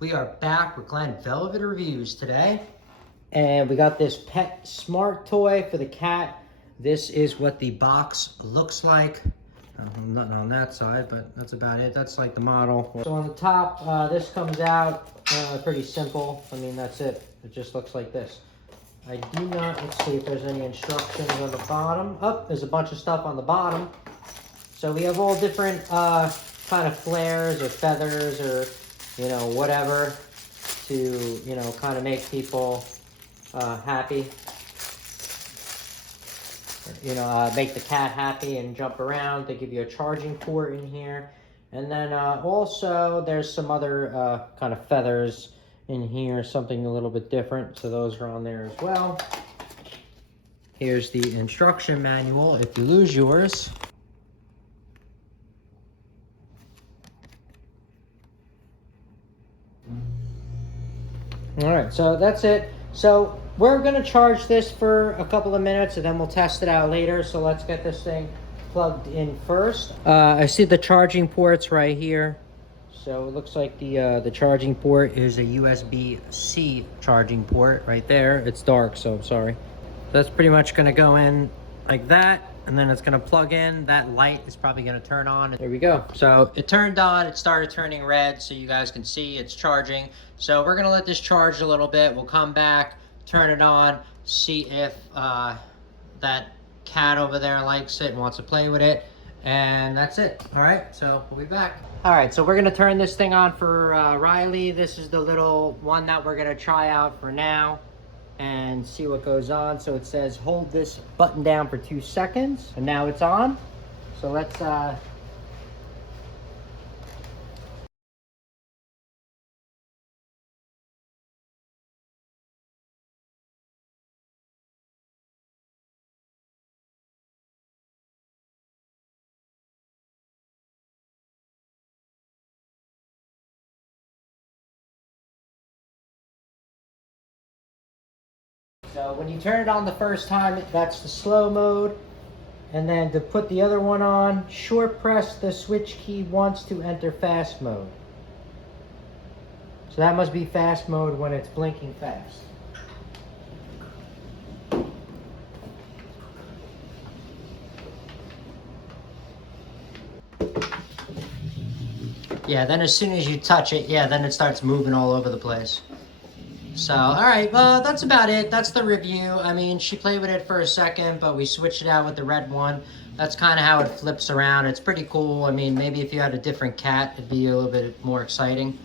We are back with Glenn Velvet Reviews today. And we got this pet smart toy for the cat. This is what the box looks like. Nothing on that side, but that's about it. That's like the model. So on the top, this comes out pretty simple. I mean, that's it. It just looks like this. I do not, let's see if there's any instructions on the bottom. Oh, there's a bunch of stuff on the bottom. So we have all different kind of flares or feathers or, you know, whatever to, you know, kind of make people happy. You know, make the cat happy and jump around. They give you a charging port in here. And then also there's some other kind of feathers in here, something a little bit different. So those are on there as well. Here's the instruction manual if you lose yours. All right, so that's it. So we're gonna charge this for a couple of minutes and then we'll test it out later. So let's get this thing plugged in first. I see the charging ports right here. So it looks like the charging port is a USB-C charging port right there. It's dark, so I'm sorry. That's pretty much gonna go in like that, and then it's gonna plug in. That light is probably gonna turn on. There we go. So it turned on, it started turning red, so you guys can see it's charging. So we're gonna let this charge a little bit. We'll come back, turn it on, see if that cat over there likes it and wants to play with it. And that's it. All right, so we'll be back. All right, so we're gonna turn this thing on for Riley. This is the little one that we're gonna try out for now and see what goes on. So it says hold this button down for 2 seconds, and now it's on. So let's so when you turn it on the first time, that's the slow mode. And then to put the other one on, short press the switch key once to enter fast mode. So that must be fast mode when it's blinking fast. Yeah, then as soon as you touch it, yeah, then it starts moving all over the place. So, all right, well, that's about it. That's the review. I mean, she played with it for a second, but we switched it out with the red one. That's kind of how it flips around. It's pretty cool. I mean, maybe if you had a different cat, it'd be a little bit more exciting.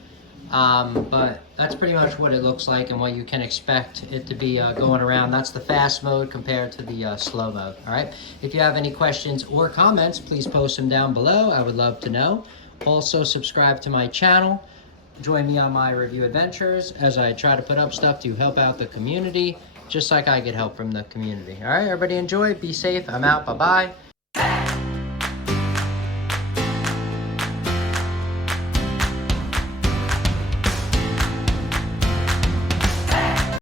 But that's pretty much what it looks like and what you can expect it to be going around. That's the fast mode compared to the slow mode, all right? If you have any questions or comments, please post them down below. I would love to know. Also, subscribe to my channel. Join me on my review adventures as I try to put up stuff to help out the community, just like I get help from the community. All right, everybody enjoy, be safe. I'm out, bye-bye.